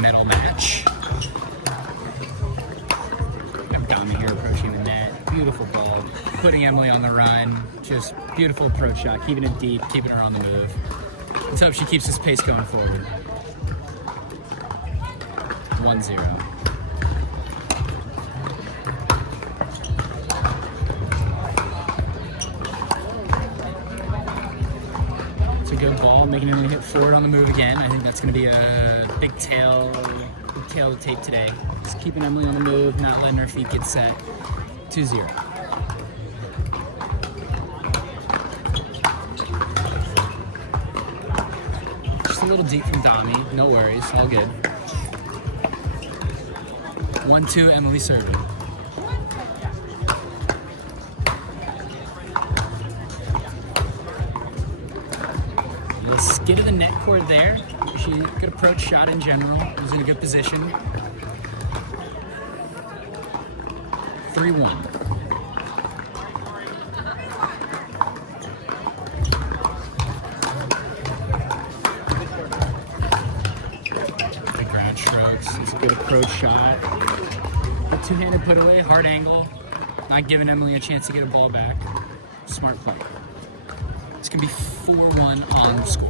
medal match. Got Domi here approaching the net. Beautiful ball. Putting Emily on the run. Just beautiful approach shot. Keeping it deep. Keeping her on the move. Let's hope she keeps this pace going forward. 1-0. Good ball, making Emily hit forward on the move again. I think that's going to be a big tail to take today. Just keeping Emily on the move, not letting her feet get set. 2-0. Just a little deep from Domi. No worries, all good. 1-2, Emily serving. Let's get to the net court there. She good approach shot in general. Was in a good position. 3-1. The ground strokes. It's a good approach shot. A two-handed put away, hard angle. Not giving Emily a chance to get a ball back. Smart play. It's going to be 4-1 on the score.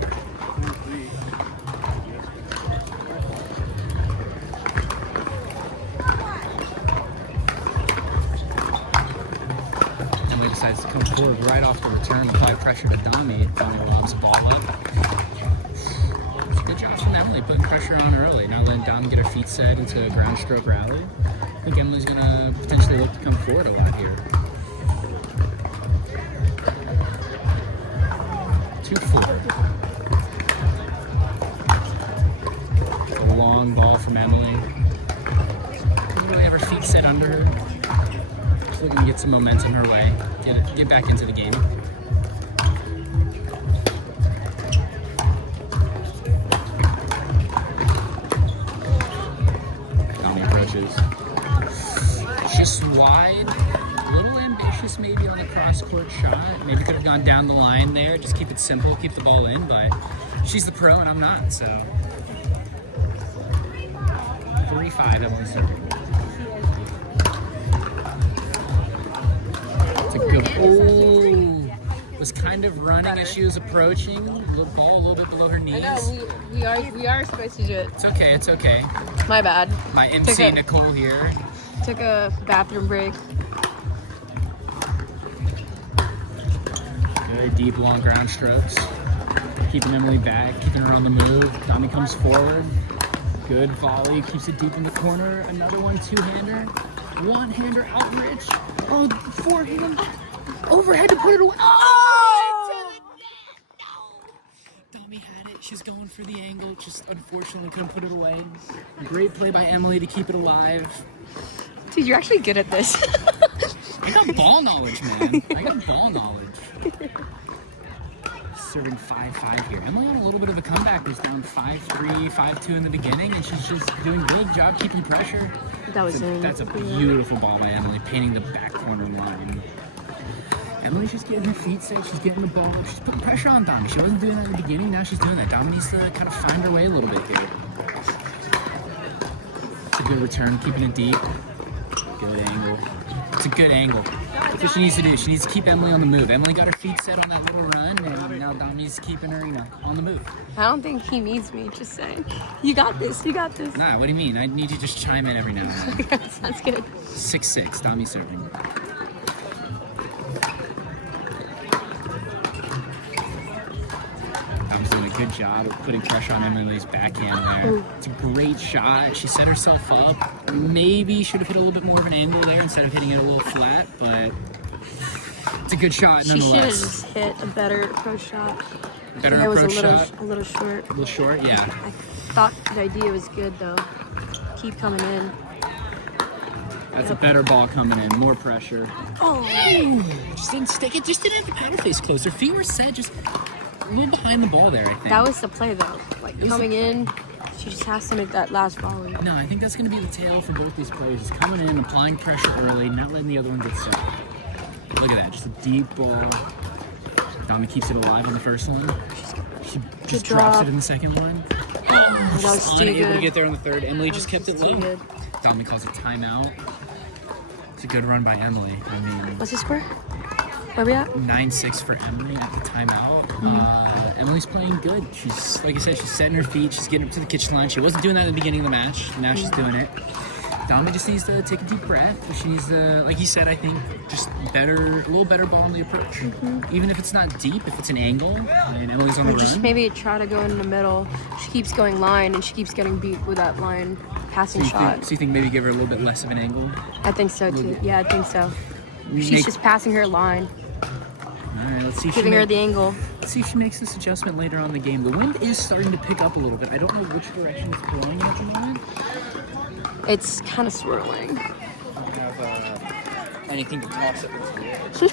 Emily decides to come forward right off the return, apply pressure to Domi. Domi lobs the ball up. It's a good job from Emily, putting pressure on early, not letting Domi get her feet set into a ground stroke rally. I think Emily's going to potentially look to come forward a lot here. 2-4. A long ball from Emily. Doesn't really have her feet set under her. Just looking to get some momentum her way. Get back into the game. Domi approaches. Just wide. A little ambitious maybe on the cross-court shot. Maybe could have gone down the line there. Just keep it simple, keep the ball in, but she's the pro and I'm not, so. 3-5, Emily serving. It's a good ball. Was kind of running as she was approaching. The ball a little bit below her knees. I know, we are supposed to do it. It's okay, it's okay. My bad. My MC Nicole here. Took a bathroom break. Good deep long ground strokes. Keeping Emily back, keeping her on the move. Domi comes forward. Good volley, keeps it deep in the corner. Another one, two-hander. One-hander out rich. Oh, forehand. Overhead to put it away. Oh! Into the net. No. Domi had it. She's going for the angle. Just unfortunately couldn't put it away. Great play by Emily to keep it alive. Dude, you're actually good at this. I got ball knowledge, man. I got ball knowledge. Serving 5-5 here. Emily on a little bit of a comeback. Was down 5-3, 5-2 in the beginning, and she's just doing a good job keeping pressure. That's a beautiful ball by Emily, painting the back corner line. Emily's just getting her feet set. She's getting the ball up. She's putting pressure on Domi. She wasn't doing that in the beginning. Now she's doing that. Domi needs to kind of find her way a little bit here. It's a good return, keeping it deep. Good angle. It's a good angle. That's what she needs to do. She needs to keep Emily on the move. Emily got her feet set on that little run, and now Domi's keeping her, on the move. I don't think he needs me, just saying. You got this, you got this. Nah, what do you mean? I need you to just chime in every now and then. Sounds good. 6-6, Domi serving. Domi's doing a good job of putting pressure on Emily's backhand there. Ooh. It's a great shot. She set herself up. Maybe should have hit a little bit more of an angle there instead of hitting it a little flat, but it's a good shot nonetheless. She should have just hit a better approach shot. Better That was approach shot. a little short. A little short, yeah. I thought the idea was good though. Keep coming in. That's a better ball coming in. More pressure. Oh! Just didn't stick it. Just didn't have the paddle face close. Her feet were set just a little behind the ball there, I think. That was the play though. Like coming in, she just has to make that last volley. No, I think that's going to be the tail for both these players. Just coming in, applying pressure early, not letting the other one get set. Look at that. Just a deep ball. Domi keeps it alive on the first one. She just drops it in the second one. That was too Unable to good. get there on the third. Emily just kept it Too low. good. Domi calls a timeout. It's a good run by Emily. I mean, What's the score? Where we at? 9-6 for Emily at the timeout. Emily's playing good. She's, like I said, she's setting her feet. She's getting up to the kitchen line. She wasn't doing that at the beginning of the match. Now she's doing it. Domi just needs to take a deep breath. She needs to, like you said, I think, just a little better ball on the approach. Even if it's not deep, if it's an angle, and Emily's on the Or just run. maybe try to go in the middle. She keeps going line, and she keeps getting beat with that line passing shot. So you think maybe give her a little bit less of an angle? I think so too. Yeah, I think so. She's Make- just passing her line, All right, let's see if giving her the angle. Let's see if she makes this adjustment later on in the game. The wind is starting to pick up a little bit. I don't know which direction it's blowing at the moment. It's kind of swirling. I don't have anything to toss it into the edge.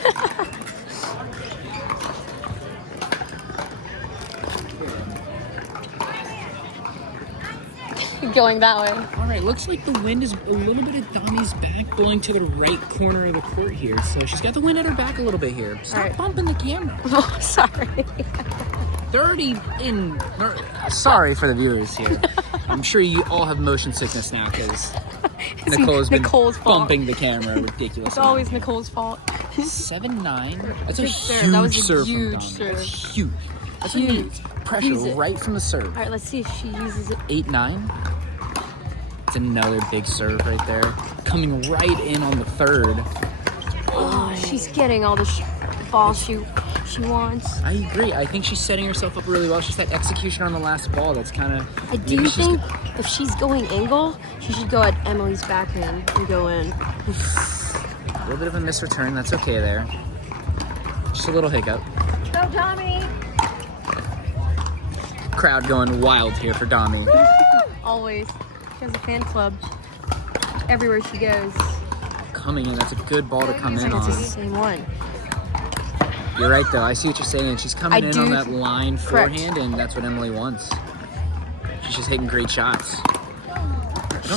Going that way. All right, looks like the wind is a little bit at Domi's back, blowing to the right corner of the court here. So she's got the wind at her back a little bit here. Stop right. bumping the camera. Oh, sorry. They're already in. Sorry for the viewers here. I'm sure you all have motion sickness now because Nicole's been Nicole's fault. bumping the camera ridiculously. It's always Nicole's fault. 7-9. That's a Good serve. huge That was a serve huge from Domi. serve. That's huge. That's Huge. huge. Pressure Use it. right from the serve. All right, let's see if she uses it. 8-9. It's another big serve right there. Coming right in on the third. Oh, she's getting all the ball she wants. I agree. I think she's setting herself up really well. She's that execution on the last ball that's kind of... I do think if she's going angle, she should go at Emily's backhand and go in. A little bit of a misreturn. That's okay there. Just a little hiccup. Go, Domi! Crowd going wild here for Domi. Always. She has a fan club everywhere she goes. Coming in. That's a good ball to come in It's the on. same one. You're right, though. I see what you're saying. She's coming in on do- that line correct. forehand, and that's what Emily wants. She's just hitting great shots.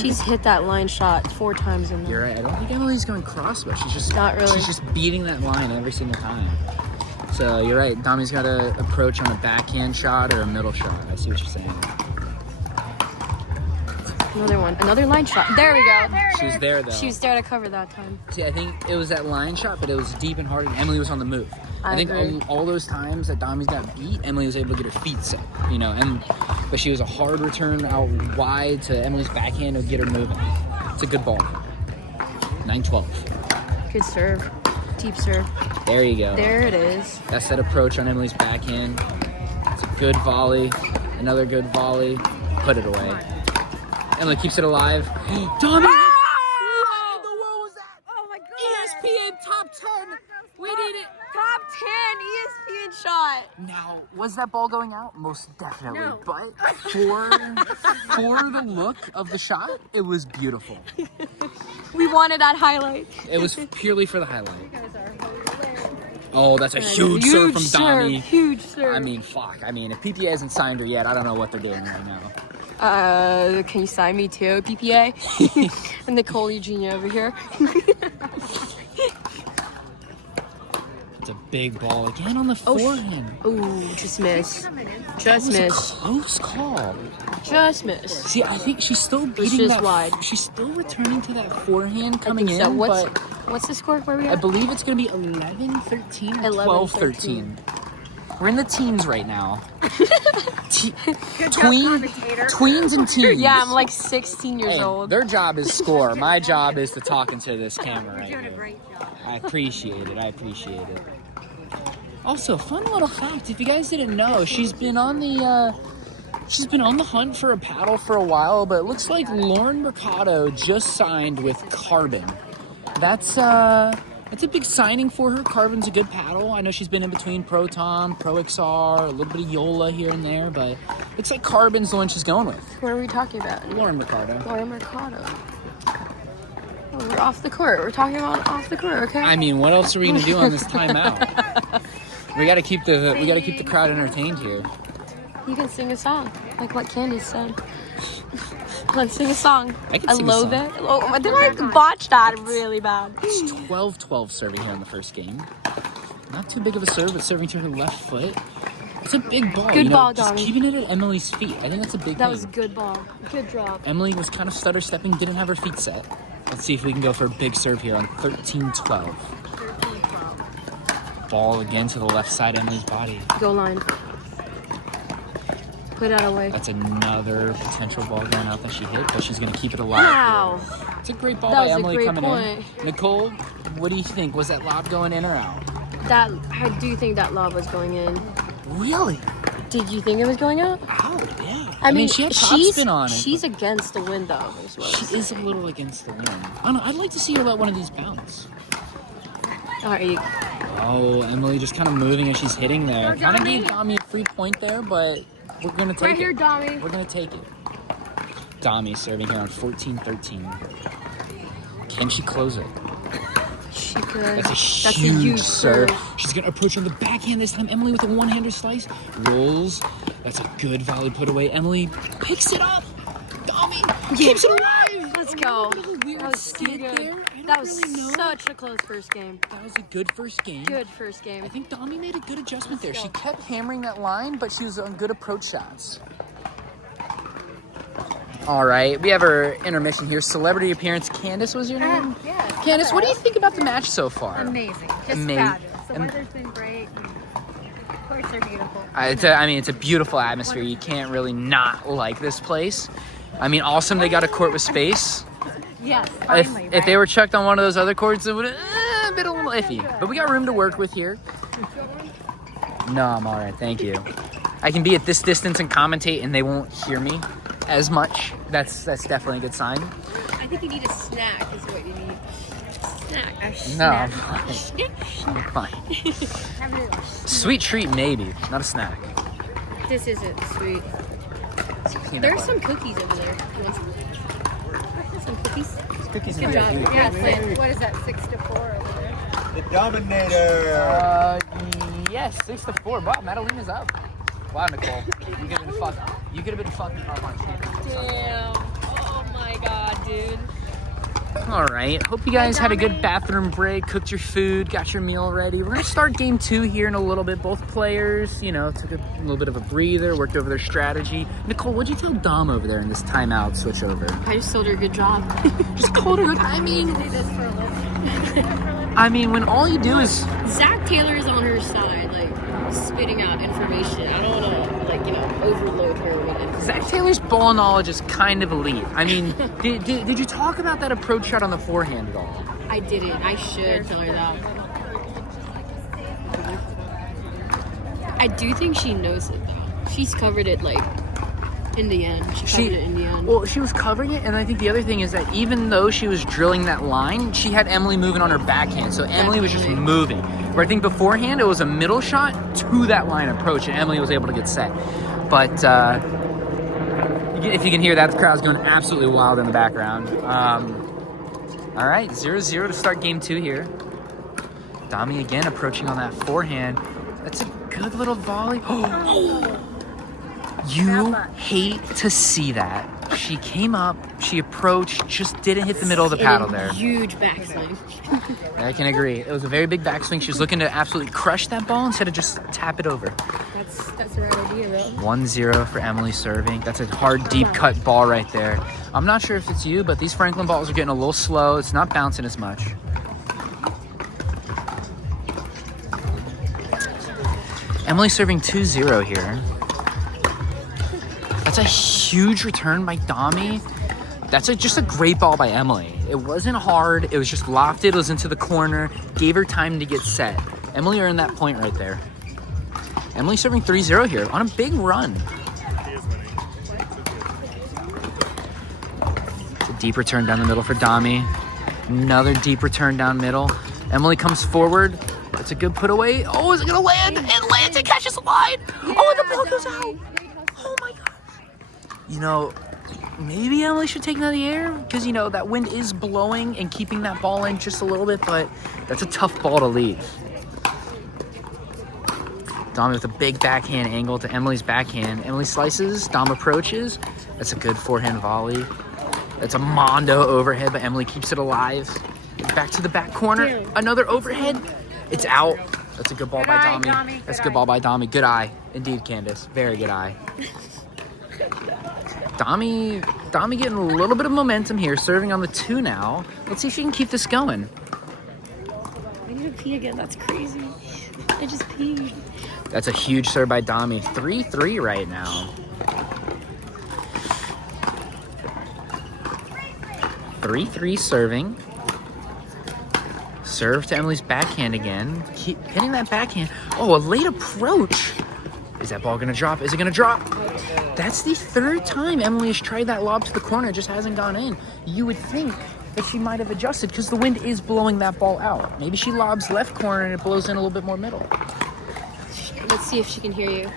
She's hit that line shot 4 times in there. You're right. I don't think Emily's going crossbar. She's just Not really. She's just beating that line every single time. So you're right. Domi's got to approach on a backhand shot or a middle shot. I see what you're saying. Another one. Another line shot. There we go. She was there, though. She was there to cover that time. See, I think it was that line shot, but it was deep and hard, and Emily was on the move. I I think agree. all those times that Domi's got beat, Emily was able to get her feet set, but she was a hard return out wide to Emily's backhand to get her moving. It's a good ball. 9-12. Good serve. Deep serve. There you go. There it is. That's that approach on Emily's backhand. It's a good volley. Another good volley. Put it away. Emily keeps it alive. Domi! Oh! What was that? Oh my god. ESPN top 10. We did it. Top 10 ESPN shot. Now, was that ball going out? Most definitely. No. But for the look of the shot, it was beautiful. We wanted that highlight. It was purely for the highlight. Oh, that's a huge serve from Domi. Huge serve. I mean, fuck. I mean, if PPA hasn't signed her yet, I don't know what they're doing right now. Can you sign me too, PPA? And Nicole Eugenio over here. It's a big ball again on the forehand. Ooh, just miss. That Just was a miss. close call. Just miss. See, I think she's still beating just that. wide. She's still returning to that forehand coming in, So but what's the score? Where are we I at? believe it's going to be 11-13 or 12-13. We're in the teens right now. Tweens and teens. Yeah, I'm like 16 years Hey, old. their job is score. My job is to talk into this camera right here. I appreciate it. I appreciate it. Also, fun little fact: if you guys didn't know, she's been on the hunt for a paddle for a while. But it looks like Lauren Mercado just signed with Carbon. That's a big signing for her. Carbon's a good paddle. I know she's been in between Pro Tom, Pro XR, a little bit of Yola here and there, but looks like Carbon's the one she's going with. What are we talking about? Lauren Mercado. Laura Mercado. Oh, we're off the court. We're talking about off the court, okay? I mean, what else are we gonna do on this timeout? We gotta keep the crowd entertained here. You can sing a song, like what Candy said. Let's sing a song. I can sing a love song. it. Oh, did I botch that really bad? It's 12-12 serving here in the first game. Not too big of a serve, but serving to her left foot. It's a big ball. Good ball, just Domi. keeping it at Emily's feet. I think that's a big That thing. was a good ball. Good drop. Emily was kind of stutter stepping, didn't have her feet set. Let's see if we can go for a big serve here on 13-12. Ball again to the left side of Emily's body. Go line. Put that away. That's another potential ball going out that she hit, but she's going to keep it alive. Wow. It's a great ball That by was a Emily great coming point. in. Nicole, what do you think? Was that lob going in or out? I do think that lob was going in. Really? Did you think it was going out? Out, yeah. I mean, she had topspin on it. She's against the wind, though. Is what She is a little against the wind. I don't know. I'd like to see her let one of these bounce. All right. Oh, Emily just kind of moving as she's hitting there. Kind of gave Domi a free point there, but we're going to take Right here, it. Domi. We're going to take it. Domi serving here on 14-13. Can she close it? She could. That's a huge serve. She's going to approach on the backhand this time. Emily with a one-hander slice. Rolls. That's a good volley put away. Emily picks it up. Domi keeps it alive. Let's go. That was too good. That was such a close first game. That was a good first game. Good first game. I think Domi made a good adjustment there. She kept hammering that line, but she was on good approach shots. All right, we have our intermission here. Celebrity appearance. Candace was your name? Yeah. Candace, what do you think about the match so far? Amazing. Just fabulous. The weather's been great. And of course, they're beautiful. It's a beautiful atmosphere. You can't really not like this place. I mean, awesome they got a court with space. Yes, finally, If they were chucked on one of those other courts, it would have been a little iffy. But we got room to work with here. No, I'm all right. Thank you. I can be at this distance and commentate, and they won't hear me as much. That's definitely a good sign. I think you need a snack is what you need. Snack. No, I'm fine. I'm fine. Sweet treat, maybe. Not a snack. This isn't sweet. Peanut There's butter. some cookies over there. You want some cookies? Cookies Good and job. food. Yeah, What is that, 6-4 over there? The Dominator. Yes, 6-4. Wow, Madalena's up. Wow, Nicole. You could have been fucking up on camera. Damn. Oh my god, dude. All right. Hope you guys had a good bathroom break, cooked your food, got your meal ready. We're going to start game 2 here in a little bit. Both players, took a little bit of a breather, worked over their strategy. Nicole, what'd you tell Dom over there in this timeout switch over? I just told her good job. Just told her, I mean, Do this for a living. when all you do is... Zach Taylor is on her side, like, spitting out information. I don't want to, overload her with information. Zach Taylor's ball knowledge is kind of elite. I mean, did you talk about that approach shot on the forehand at all? I didn't. I should tell her that. I do think she knows it, though. She's covered it, in the end. She covered it in the end. Well, she was covering it, and I think the other thing is that even though she was drilling that line, she had Emily moving on her backhand, so Emily was just moving. Where I think beforehand, it was a middle shot to that line approach, and Emily was able to get set. But if you can hear that, the crowd's going absolutely wild in the background. All right, 0-0 to start game 2 here. Domi again approaching on that forehand. That's a good little volley. You hate to see that. She came up, she approached, just didn't hit the middle of the paddle there. Huge backswing. I can agree. It was a very big backswing. She was looking to absolutely crush that ball instead of just tap it over. That's the right idea, though. 1-0 for Emily serving. That's a hard, deep cut ball right there. I'm not sure if it's you, but these Franklin balls are getting a little slow. It's not bouncing as much. Emily serving 2-0 here. That's a huge return by Domi. That's just a great ball by Emily. It wasn't hard. It was just lofted. It was into the corner. Gave her time to get set. Emily earned that point right there. Emily serving 3-0 here on a big run. It's a deep return down the middle for Domi. Another deep return down middle. Emily comes forward. That's a good put away. Oh, is it going to land? It lands. It catches the line. Oh, the ball goes out. Oh, my gosh. Maybe Emily should take it out of the air because, that wind is blowing and keeping that ball in just a little bit, but that's a tough ball to leave. Dom with a big backhand angle to Emily's backhand. Emily slices, Dom approaches. That's a good forehand volley. That's a mondo overhead, but Emily keeps it alive. Back to the back corner. Another overhead. It's out. That's a good ball Good by eye, Domi. Domi. That's a Good good ball by Domi. Good eye. Indeed, Candace. Very good eye. Domi getting a little bit of momentum here, serving on the 2 now. Let's see if she can keep this going. I need to pee again. That's crazy. I just peed. That's a huge serve by Domi. 3-3 right now. 3-3 serving. Serve to Emily's backhand again. Keep hitting that backhand. Oh, a late approach. Is that ball gonna drop? Is it gonna drop? That's the 3rd time Emily has tried that lob to the corner. It just hasn't gone in. You would think that she might have adjusted because the wind is blowing that ball out. Maybe she lobs left corner and it blows in a little bit more middle. Let's see if she can hear you.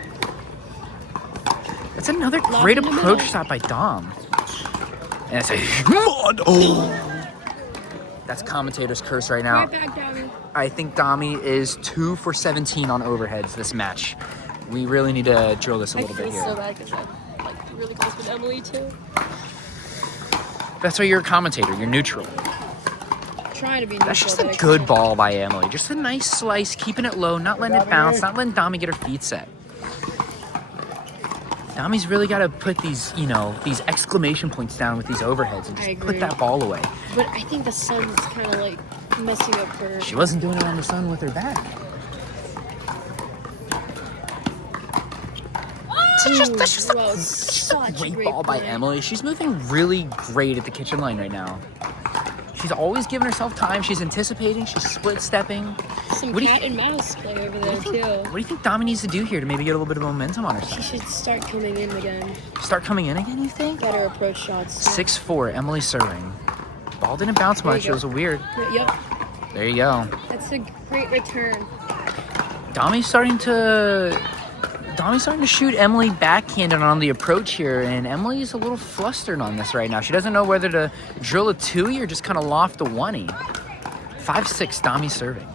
That's another Lob great in the approach middle. shot by Dom. And it's a oh. That's commentator's curse right now. Right back, Domi. I think Domi is 2 for 17 on overheads this match. We really need to drill this a little bit I here. feel so bad because I'm like really close with Emily too. That's why you're a commentator. You're neutral. Trying to be That's neutral, just a but I good can't. ball by Emily. Just a nice slice, keeping it low, not letting it bounce, not letting Domi get her feet set. Domi's really got to put these, these exclamation points down with these overheads and I just put agree. that ball away. But I think the sun's kind of like messing up her. She wasn't doing it on the sun with her back. That's just Whoa, a such great great ball by play. Emily. She's moving really great at the kitchen line right now. She's always giving herself time. She's anticipating. She's split stepping. Some What do you- cat and mouse play over there too. What do you think Domi needs to do here to maybe get a little bit of momentum on her She side? should start coming in again. Start coming in again, you think? Better approach shots. 6-4, Emily serving. Ball didn't bounce There you much. It go. was a weird. Yep, There you go. that's a great return. Domi's starting to shoot Emily backhanded on the approach here, and Emily's a little flustered on this right now. She doesn't know whether to drill a 2 or just kind of loft a 1. 5-6, Domi serving.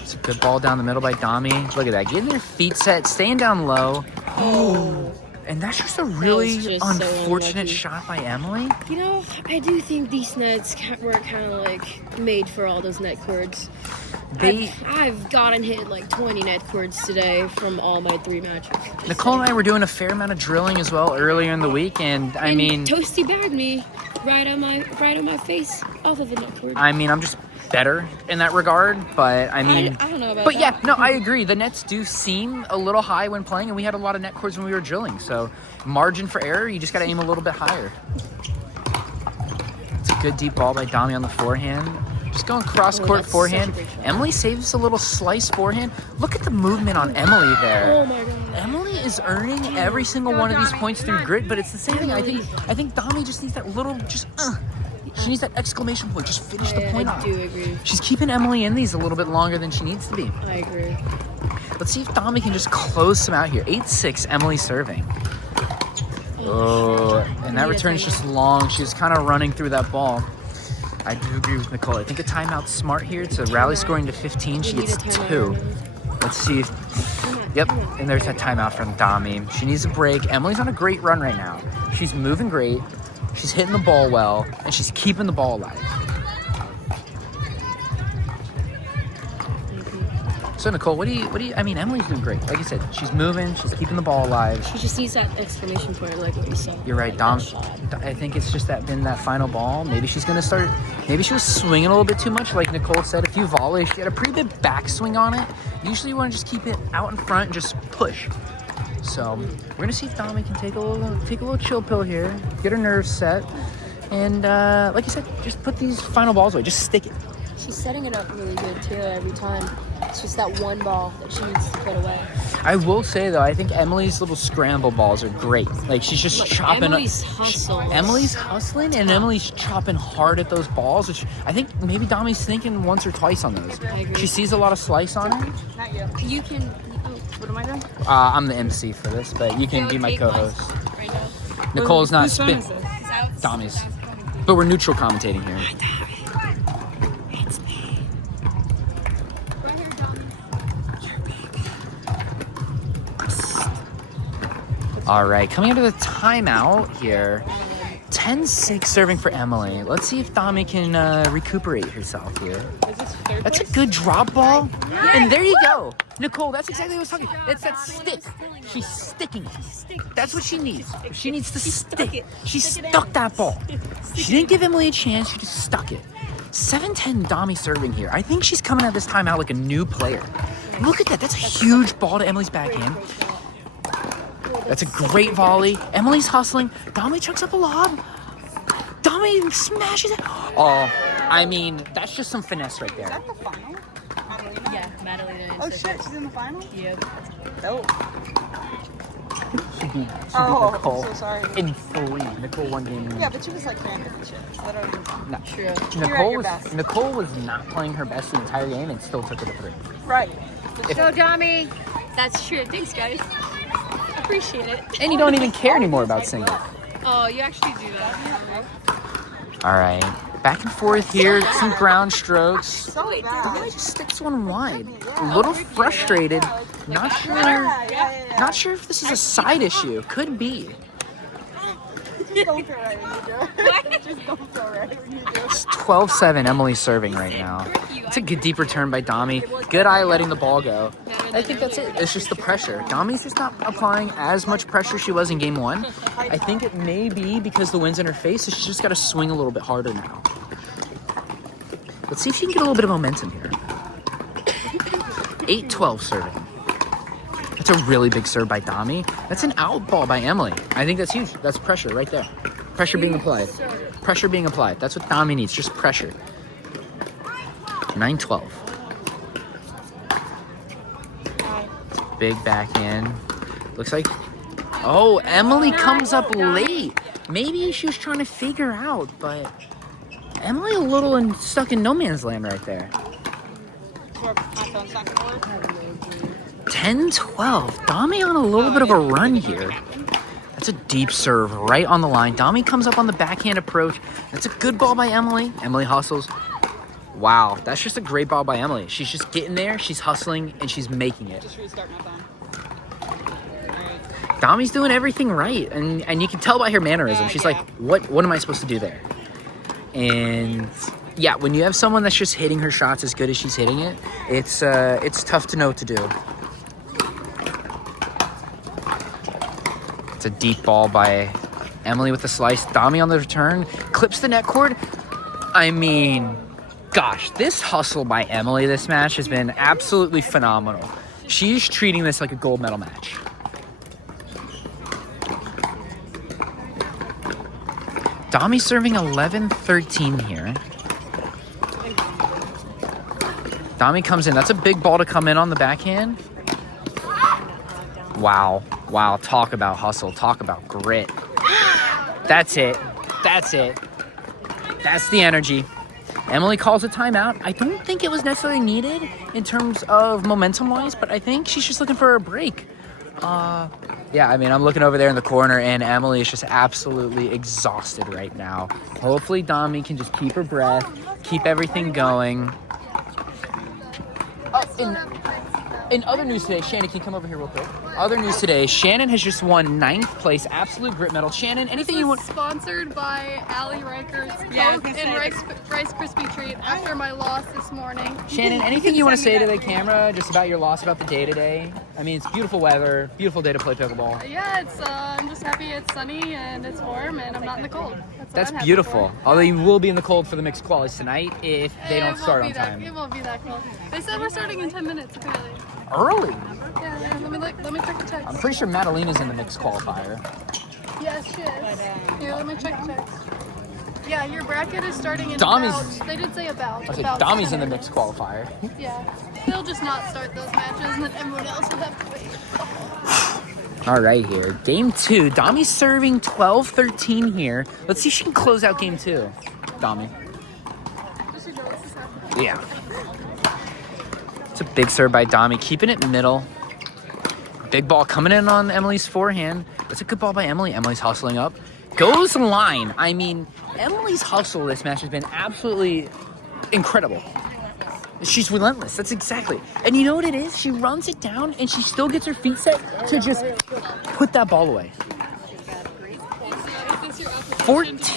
It's a good ball down the middle by Domi. Look at that, getting their feet set, staying down low. Oh. And that's just a really just so unfortunate unlucky. shot by Emily. You know, I do think these nets were kind of like made for all those net cords. I've gotten hit like 20 net cords today from all my 3 matches. Nicole and I were doing a fair amount of drilling as well earlier in the week, and I mean, Toasty bagged me right on my face off of the net cord. I'm just better in that regard, but I mean, I don't know about but that. yeah, no, I agree. The nets do seem a little high when playing, and we had a lot of net cords when we were drilling. So margin for error, you just got to aim a little bit higher. It's a good deep ball by Domi on the forehand. Just going cross court that's forehand. such a great shot. Emily saves a little slice forehand. Look at the movement on Emily there. Oh my god. Emily is earning every single one of these points through grit, but it's the same thing. I think Domi just needs that little, she needs that exclamation point. Just finish the point I off. do agree. She's keeping Emily in these a little bit longer than she needs to be. I agree. Let's see if Domi can just close some out here. 8-6, Emily serving. Oh, and that return's just long. She was kind of running through that ball. I do agree with Nicole. I think a timeout's smart here. It's a rally scoring to 15. She We need gets a timeout 2. right now. Let's see if... Yep, and there's that timeout from Domi. She needs a break. Emily's on a great run right now. She's moving great. She's hitting the ball well, and she's keeping the ball alive. So Nicole, what do you? Emily's doing great. Like you said, she's moving. She's keeping the ball alive. She just needs that exclamation point, like what you said. You're right, Dom. I think it's just been that final ball. Maybe she's gonna start. Maybe she was swinging a little bit too much, like Nicole said. A few volleys. She had a pretty big backswing on it. Usually, you want to just keep it out in front and just push. So we're gonna see if Domi can take a little chill pill here, get her nerves set, and like you said, just put these final balls away. Just stick it. She's setting it up really good too every time. It's just that one ball that she needs to put away. I will say though, I think Emily's little scramble balls are great. Like she's just chopping. Emily's hustles. Emily's hustling and Emily's chopping hard at those balls, which I think maybe Domi's thinking once or twice on those. I agree. She sees a lot of slice on her. Not you. You can. Oh, What am I doing? I'm the MC for this, but you can be my co-host. right now. Nicole's not Whose phone spin. is this? Domi's. But we're neutral commentating here. All right, coming into the timeout here. 10-6 serving for Emily. Let's see if Domi can recuperate herself here. That's a good drop ball. And there you go. Nicole, that's exactly what I was talking. It's that stick. She's sticking. That's what she needs. She needs to stick. She stuck that ball. She didn't give Emily a chance. She just stuck it. 7-10 Domi serving here. I think she's coming at this time out like a new player. Look at that. That's a huge ball to Emily's backhand. That's a great volley. Emily's hustling. Domi chucks up a lob. Domi smashes it. Oh, I mean, that's just some finesse right there. Is that the final? Madalena? Yeah, Madalena. Oh shit, she's in the final? Yep. Dope. She beat Oh, Nicole I'm so sorry. in 3. Nicole won game 1. Yeah, but she was like random and shit. So that don't even... No. True. You're at your best. Nicole was not playing her best the entire game and still took it to 3. Right. Go, Domi. That's true. Thanks, guys. Appreciate it. And you don't even care anymore about singles. Oh, you actually do that. All right, back and forth here. Some ground strokes. So Domi bad. just sticks one wide. A little frustrated. Not sure. Not sure if this is a side issue. Could be. Just don't feel right when you do it. Just don't feel right when you do it. It's 12-7. Emily's serving right now. It's a good deep return by Domi. Good eye letting the ball go. I think that's it. It's just the pressure. Domi's just not applying as much pressure as she was in game 1. I think it may be because the wind's in her face, so she's just got to swing a little bit harder now. Let's see if she can get a little bit of momentum here. 8-12 serving. That's a really big serve by Domi. That's an out ball by Emily. I think that's huge. That's pressure right there. Pressure being applied. Pressure being applied. That's what Domi needs, just pressure. 9-12. Big backhand. Looks like... Oh, Emily comes up late. Maybe she was trying to figure out, but... Emily a little stuck in no man's land right there. 10-12. Domi on a little bit of a run here. That's a deep serve right on the line. Domi comes up on the backhand approach. That's a good ball by Emily. Emily hustles. Wow, that's just a great ball by Emily. She's just getting there, she's hustling, and she's making it. Just restart my phone. Domi's doing everything right, and you can tell by her mannerism. She's like, what am I supposed to do there? And yeah, when you have someone that's just hitting her shots as good as she's hitting it, it's tough to know what to do. It's a deep ball by Emily with the slice. Domi on the return, clips the net cord. I mean... Gosh, this hustle by Emily this match has been absolutely phenomenal. She's treating this like a gold medal match. Domi serving 11-13 here. Domi comes in. That's a big ball to come in on the backhand. Wow. Wow, talk about hustle. Talk about grit. That's it. That's it. That's the energy. Emily calls a timeout. I don't think it was necessarily needed in terms of momentum-wise, but I think she's just looking for a break. Yeah, I mean, I'm looking over there in the corner, and Emily is just absolutely exhausted right now. Hopefully, Domi can just keep her breath, keep everything going. In other news today, Shannon, can you come over here real quick? Other news today, Shannon has just won 9th place, absolute grit medal. Shannon, anything you want? Sponsored by Allie Reichert's Coke and Rice Krispie Treat after my loss this morning. Shannon, anything you want to say to the camera just about your loss, about the day today? I mean, it's beautiful weather, beautiful day to play pickleball. Yeah, I'm just happy it's sunny and it's warm and I'm not in the cold. That's I'm happy beautiful. for. Although you will be in the cold for the mixed qualies tonight if they don't start on time. It won't be that cold. They said we're starting in 10 minutes apparently. Early? Yeah, let me look. Let me check the text. I'm pretty sure Madalena's in the mixed qualifier. Yes, she is. Here, let me check the text. Yeah, your bracket is starting in Dom about. is- They did say about. Okay, about Domi's in the 10 mixed qualifier. Yeah. They'll just not start those matches and then everyone else will have to wait. All right, here. Game 2. Domi's serving 12-13 here. Let's see if she can close out game 2. Domi. Yeah. It's a big serve by Domi. Keeping it middle. Big ball coming in on Emily's forehand. That's a good ball by Emily. Emily's hustling up. Goes line. I mean, Emily's hustle this match has been absolutely incredible. She's relentless. That's exactly. And you know what it is? She runs it down and she still gets her feet set to just put that ball away. Is this your application? 14.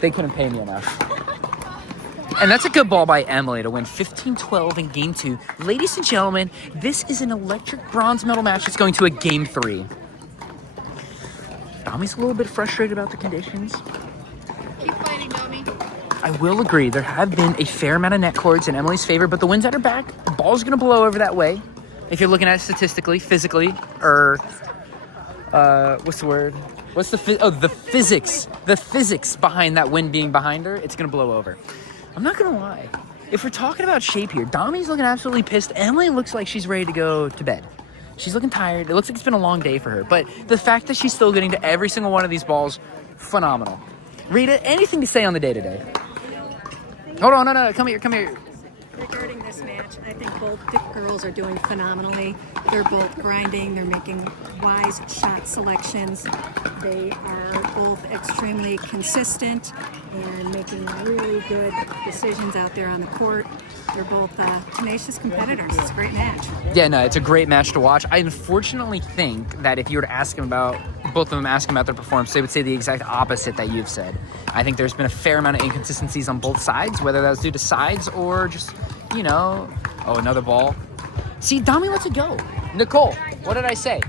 They couldn't pay me enough. And that's a good ball by Emily to win 15-12 in Game 2. Ladies and gentlemen, this is an electric bronze medal match that's going to a Game 3. Domi's a little bit frustrated about the conditions. Keep fighting, Domi. I will agree, there have been a fair amount of net cords in Emily's favor, but the wind's at her back. The ball's going to blow over that way. If you're looking at it statistically, physically, or, what's the word? What's the physics. The physics behind that wind being behind her, it's going to blow over. I'm not going to lie. If we're talking about shape here, Domi's looking absolutely pissed. Emily looks like she's ready to go to bed. She's looking tired. It looks like it's been a long day for her. But the fact that she's still getting to every single one of these balls, phenomenal. Rita, anything to say on the day today? Hold on, no, come here. Regarding this match, I think both girls are doing phenomenally. They're both grinding. They're making wise shot selections. They are both extremely consistent and making really good decisions out there on the court. They're both tenacious competitors. It's a great match. Yeah, no, it's a great match to watch. I unfortunately think that if you were to ask them about, both of them ask them about their performance, they would say the exact opposite that you've said. I think there's been a fair amount of inconsistencies on both sides, whether that was due to sides or just, you know, oh, another ball. See, Domi lets it go. Nicole, what did I say?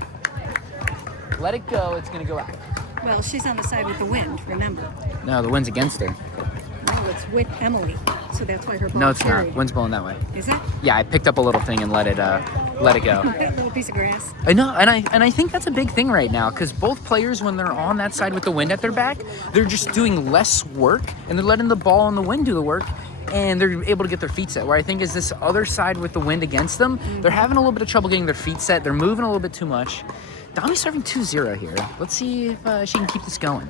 Let it go, it's going to go out. Well, she's on the side with the wind, remember. No, the wind's against her. No, it's with Emily, so that's why her ball No, it's carried. not. Wind's blowing that way. Is it? Yeah, I picked up a little thing and let it go. That little piece of grass. I know, and I think that's a big thing right now because both players, when they're on that side with the wind at their back, they're just doing less work and they're letting the ball and the wind do the work, and they're able to get their feet set. Where I think is this other side with the wind against them, they're having a little bit of trouble getting their feet set. They're moving a little bit too much. Domi's serving 2-0 here. Let's see if she can keep this going.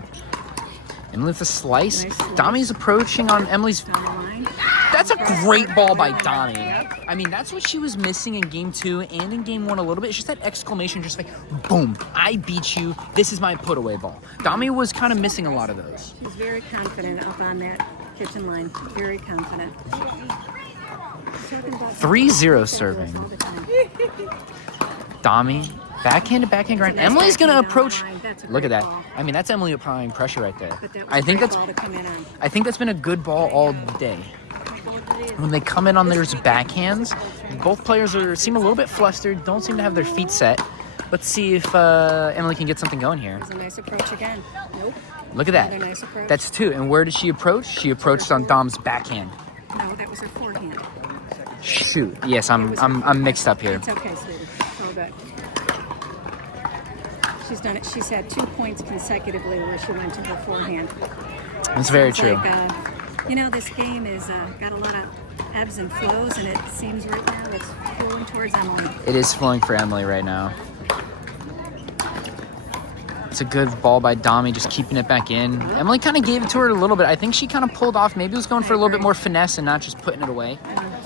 Emily with a slice. Nice slice. Domi's approaching on Emily's. Down the line. That's a great ball by Domi. I mean, that's what she was missing in Game 2 and in Game 1 a little bit. It's just that exclamation, just like, boom, I beat you. This is my put-away ball. Domi was kind of missing a lot of those. She's very confident up on that kitchen line. Very confident. 3-0 serving. Domi, backhand to backhand grind. Emily's going to approach. Look at that. I mean, that's Emily applying pressure right there. I think that's been a good ball all day. When they come in on their backhands, both players seem a little bit flustered, don't seem to have their feet set. Let's see if Emily can get something going here. There's a nice approach again. Nope. Look at that. Another nice approach. That's 2. And where did she approach? She approached on Dom's backhand. No, that was her forehand. Shoot. Yes, I'm mixed up here. It's okay, sweetie. It's all good. She's done it. She's had 2 points consecutively where she went to her forehand. That's very true. Like, you know, this game is got a lot of ebbs and flows, and it seems right now it's flowing towards Emily. It is flowing for Emily right now. It's a good ball by Domi, just keeping it back in. Emily kind of gave it to her a little bit. I think she kind of pulled off. Maybe was going for a little bit more finesse and not just putting it away.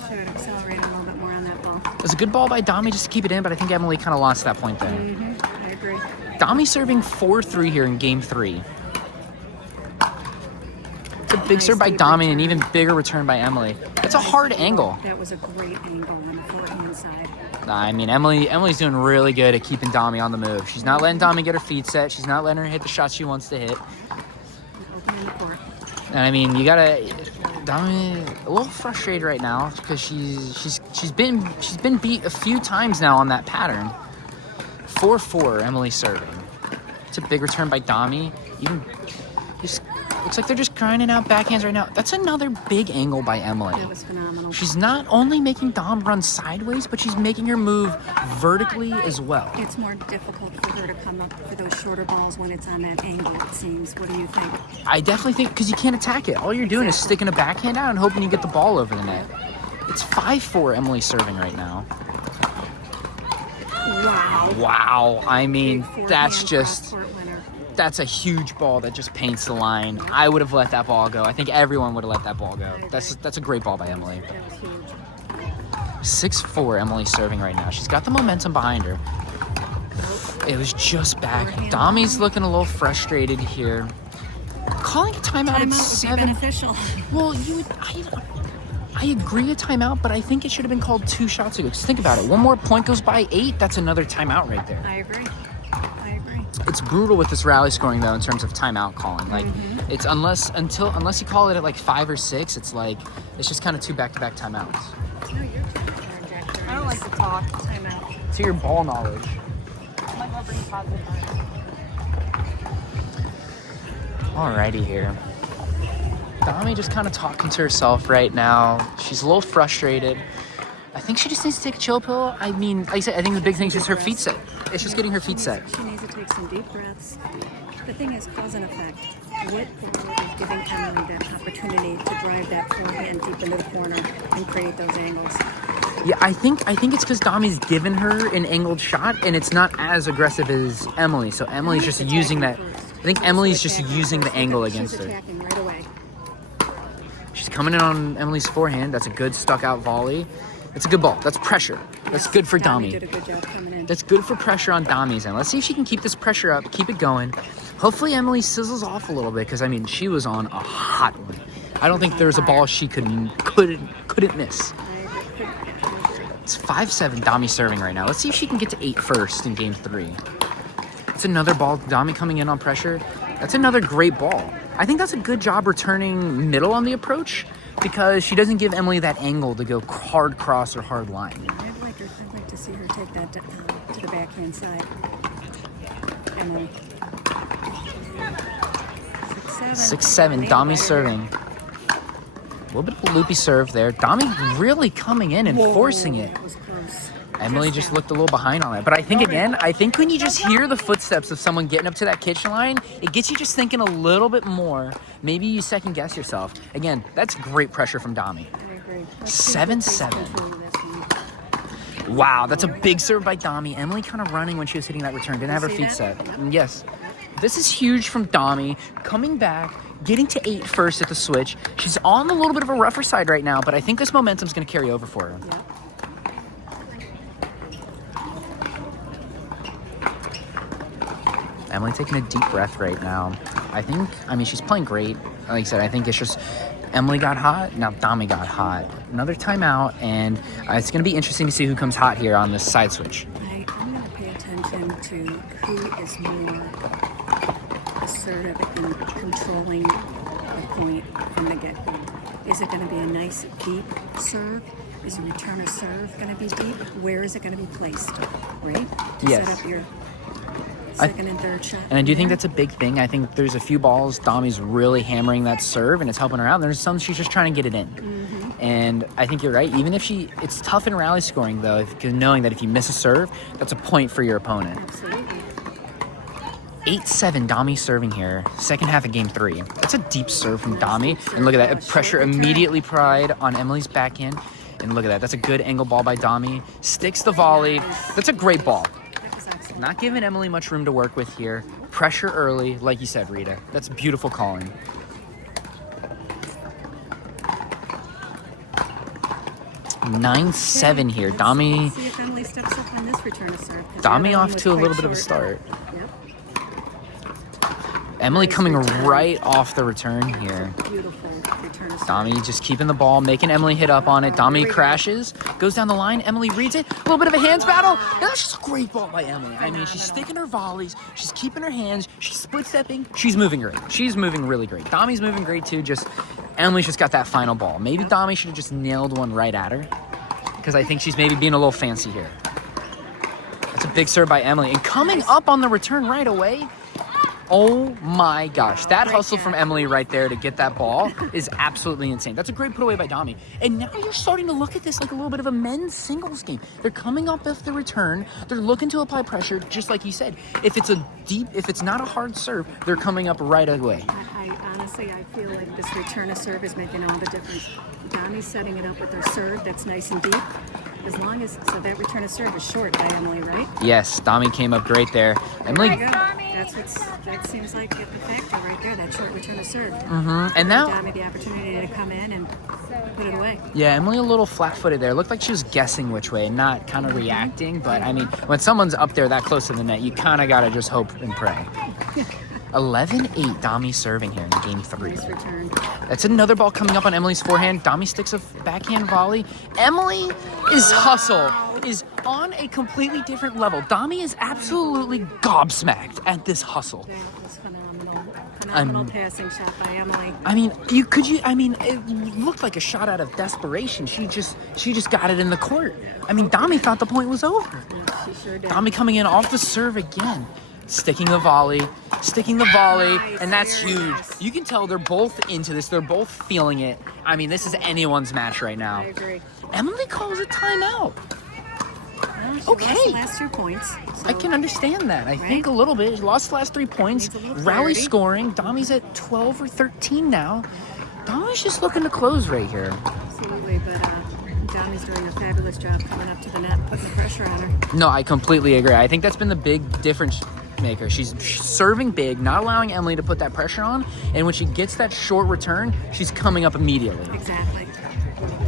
Should have accelerated a little bit more on that ball. It was a good ball by Domi just to keep it in, but I think Emily kind of lost that point there. I agree. Domi serving 4-3 here in Game 3. It's a big serve by Domi and an even bigger return by Emily. It's a hard angle. That was a great angle on the forehand side. I mean, Emily's doing really good at keeping Domi on the move. She's not letting Domi get her feet set. She's not letting her hit the shots she wants to hit. Opening the court. And I mean, Domi a little frustrated right now because she's been beat a few times now on that pattern. 4-4, Emily serving. It's a big return by Domi. Even just looks like they're just grinding out backhands right now. That's another big angle by Emily. That was phenomenal. She's not only making Dom run sideways, but she's making her move vertically as well. It's more difficult for her to come up for those shorter balls when it's on that angle, it seems. What do you think? I definitely think, because you can't attack it. All you're doing is sticking a backhand out and hoping you get the ball over the net. It's 5-4 Emily serving right now. Wow. I mean, that's a huge ball that just paints the line. I would have let that ball go. I think everyone would have let that ball go. That's a great ball by Emily. 6-4 Emily serving right now. She's got the momentum behind her. It was just back. Domi's looking a little frustrated here. Calling a timeout at 7. Beneficial. Well, I agree a timeout, but I think it should have been called 2 shots ago. Because think about it. One more point goes by 8. That's another timeout right there. I agree. It's brutal with this rally scoring though in terms of timeout calling. Like it's unless you call it at like 5 or 6, it's like it's just kind of 2 back-to-back timeouts. No, you're trying to I don't like to talk. timeout. To your ball knowledge. I might go bring positive vibes. Alrighty here. Domi just kind of talking to herself right now. She's a little frustrated. I think she just needs to take a chill pill. I mean, like I said, I think the big thing is just her feet set. It's just getting her feet set. She needs to take some deep breaths. The thing is cause and effect. What ball is giving Emily that opportunity to drive that forehand deep into the corner and create those angles? Yeah, I think it's because Domi's given her an angled shot, and it's not as aggressive as Emily. So Emily's just using that. I think Emily's just using the angle against her. She's attacking right away. She's coming in on Emily's forehand. That's a good stuck-out volley. It's a good ball. That's pressure. That's good for Domi. Did a good job coming in. That's good for pressure on Domi's end. Let's see if she can keep this pressure up, keep it going. Hopefully Emily sizzles off a little bit because, I mean, she was on a hot one. I don't think there was a ball she couldn't miss. It's 5-7 Domi serving right now. Let's see if she can get to 8 first in game 3. It's another ball. Domi coming in on pressure. That's another great ball. I think that's a good job returning middle on the approach because she doesn't give Emily that angle to go hard cross or hard line. I'd like to see her take that to the backhand side. Emily. 6-7. Domi serving. A little bit of a loopy serve there. Domi really coming in and forcing it. That was close. Emily just looked a little behind on it. But I think, again, when you just hear the footsteps of someone getting up to that kitchen line, it gets you just thinking a little bit more. Maybe you second guess yourself. Again, that's great pressure from Domi. I agree. 7-7. Wow, that's a big serve by Domi. Emily kind of running when she was hitting that return. Didn't have her feet set. Yes. This is huge from Domi. Coming back, getting to 8 first at the switch. She's on a little bit of a rougher side right now, but I think this momentum's going to carry over for her. Yeah. Emily taking a deep breath right now. I mean, she's playing great. Like I said, I think it's just Emily got hot, now Domi got hot. Another timeout, and it's going to be interesting to see who comes hot here on this side switch. I'm going to pay attention to who is more assertive in controlling the point from the get-go. Is it going to be a nice deep serve? Is a return of serve going to be deep? Where is it going to be placed? Right? To Yes. set up your second and third shot. And I do think that's a big thing. I think there's a few balls Domi's really hammering that serve, and it's helping her out. And there's some she's just trying to get it in. And I think you're right. Even if it's tough in rally scoring, though, because knowing that if you miss a serve, that's a point for your opponent. Absolutely. 8-7 Domi serving here. Second half of game 3. That's a deep serve from Domi. And look at that. Pressure immediately pried on Emily's backhand. And look at that. That's a good angle ball by Domi. Sticks the volley. That's a great ball. Not giving Emily much room to work with here. Pressure early, like you said, Rita. That's beautiful calling. Nine 7 here. Domi. See if Emily steps up on this return of serve. Domi off to a little bit of a start. Emily coming right off the return here. Beautiful return of serve. Domi just keeping the ball, making Emily hit up on it. Domi crashes, goes down the line. Emily reads it. A little bit of a hands battle. That's just a great ball by Emily. I mean, she's sticking her volleys. She's keeping her hands. She's split-stepping. She's moving great. She's moving really great. Domi's moving great, too. Just Emily's just got that final ball. Maybe Domi should have just nailed one right at her because I think she's maybe being a little fancy here. That's a big serve by Emily. And coming up on the return right away, oh my gosh, that hustle from Emily right there to get that ball is absolutely insane. That's a great put away by Domi. And now you're starting to look at this like a little bit of a men's singles game. They're coming up with the return. They're looking to apply pressure, just like you said. If it's not a hard serve, they're coming up right away. I honestly feel like this return of serve is making all the difference. Domi's setting it up with her serve that's nice and deep. As long as, so that return of serve is short by Emily, right? Yes, Domi came up great there. Emily. That seems like the factor right there, that short return of serve. And now, Domi the opportunity to come in and put it away. yeah, Emily a little flat-footed there. Looked like she was guessing which way, not kind of reacting. But, I mean, when someone's up there that close to the net, you kind of got to just hope and pray. 11-8 Domi serving here in game 3. Nice return. That's another ball coming up on Emily's forehand. Domi sticks a backhand volley. Emily is hustle is on a completely different level. Domi is absolutely gobsmacked at this hustle. That was phenomenal. Phenomenal passing shot by Emily. I mean, it looked like a shot out of desperation. She just got it in the court. I mean, Domi thought the point was over. She sure did. Domi coming in off the serve again. Sticking the volley, Nice, and that's very huge. nice. You can tell they're both into this. They're both feeling it. I mean, this is anyone's match right now. I agree. Emily calls a timeout. Well, she Okay. lost the last 2 points. So I can understand that. I think a little bit. She lost the last 3 points. Needs a little Rally clarity. scoring. Domi's at 12 or 13 now. Domi's just looking to close right here. Absolutely, but Domi's doing a fabulous job coming up to the net, putting pressure on her. No, I completely agree. I think that's been the big difference maker. She's serving big, not allowing Emily to put that pressure on, and when she gets that short return, she's coming up immediately. Exactly.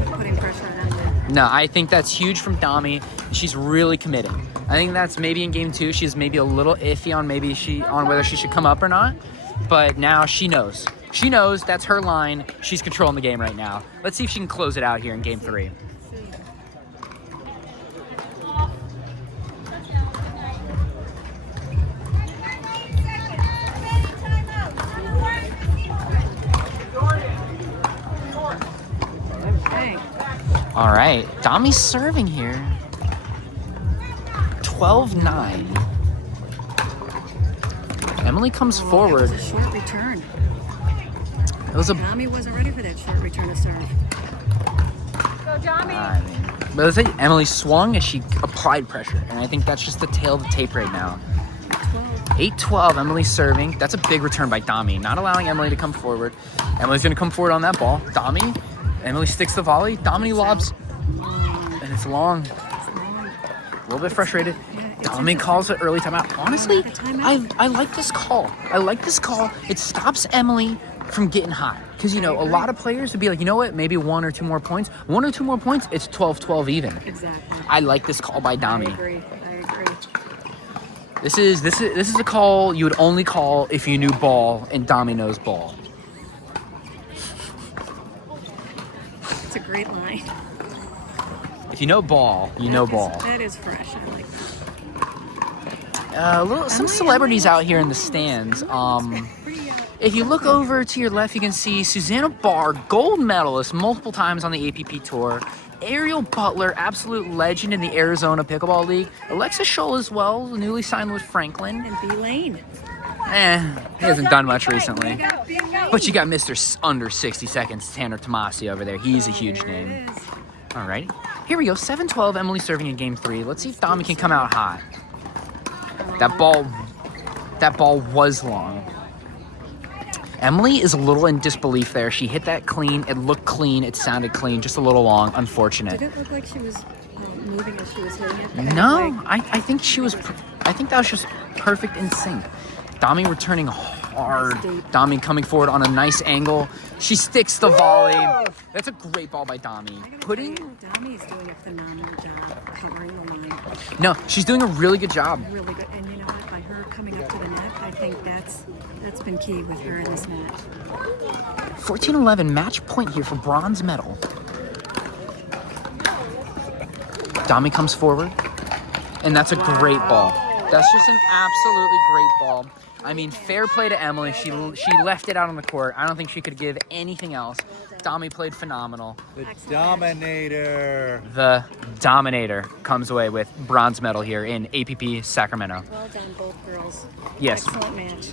Putting pressure on Emily. No, I think that's huge from Domi. She's really committing. I think that's maybe in game 2, she's maybe a little iffy on whether she should come up or not, but now she knows. She knows that's her line. She's controlling the game right now. Let's see if she can close it out here in game 3. Okay. All right, Domi's serving here. 12-9. Emily comes That forward. was a short return. It was a. Domi wasn't ready for that short return to serve. Go, Domi. I mean, but let's say Emily swung as she applied pressure, and I think that's just the tail of the tape right now. 8-12, Emily serving. That's a big return by Domi, not allowing Emily to come forward. Emily's gonna come forward on that ball. Domi, Emily sticks the volley. Domi lobs, and it's long. A little bit frustrated. Domi calls it early timeout. Honestly, I like this call. I like this call. It stops Emily from getting hot. Because, you know, a lot of players would be like, you know what, maybe 1 or 2 more points. 1 or 2 more points, it's 12-12 even. Exactly. I like this call by Domi. I agree. This is a call you would only call if you knew ball and Domi knows ball. It's a great line. If you know ball, you know ball. That is fresh. I like that. Some celebrities out here in the stands. If you look over to your left, you can see Susanna Barr, gold medalist multiple times on the APP Tour. Ariel Butler, absolute legend in the Arizona Pickleball League. Alexa Scholl as well, newly signed with Franklin. And B Lane. He hasn't done much recently. But you got Mr. Under 60 Seconds, Tanner Tomasi over there. He's a huge name. All right. Here we go, 7-12, Emily serving in game 3. Let's see if Domi can come out hot. That ball was long. Emily is a little in disbelief there. She hit that clean. It looked clean. It sounded clean. Just a little long. Unfortunate. Did it look like she was moving as she was hitting it? No, I think she was. I think that was just perfect in sync. Domi returning hard. Domi coming forward on a nice angle. She sticks the volley. That's a great ball by Domi. Domi is doing a phenomenal job covering the line. No, she's doing a really good job. Really good. And you know what? By her coming up to the net, I think that's been key with her in this match. 14-11 match point here for bronze medal. Domi comes forward, and that's a great ball. That's just an absolutely great ball. I mean, fair play to Emily. She left it out on the court. I don't think she could give anything else. Domi played phenomenal. The Dominator. The Dominator comes away with bronze medal here in APP Sacramento. Well done, both girls. Yes. Excellent match.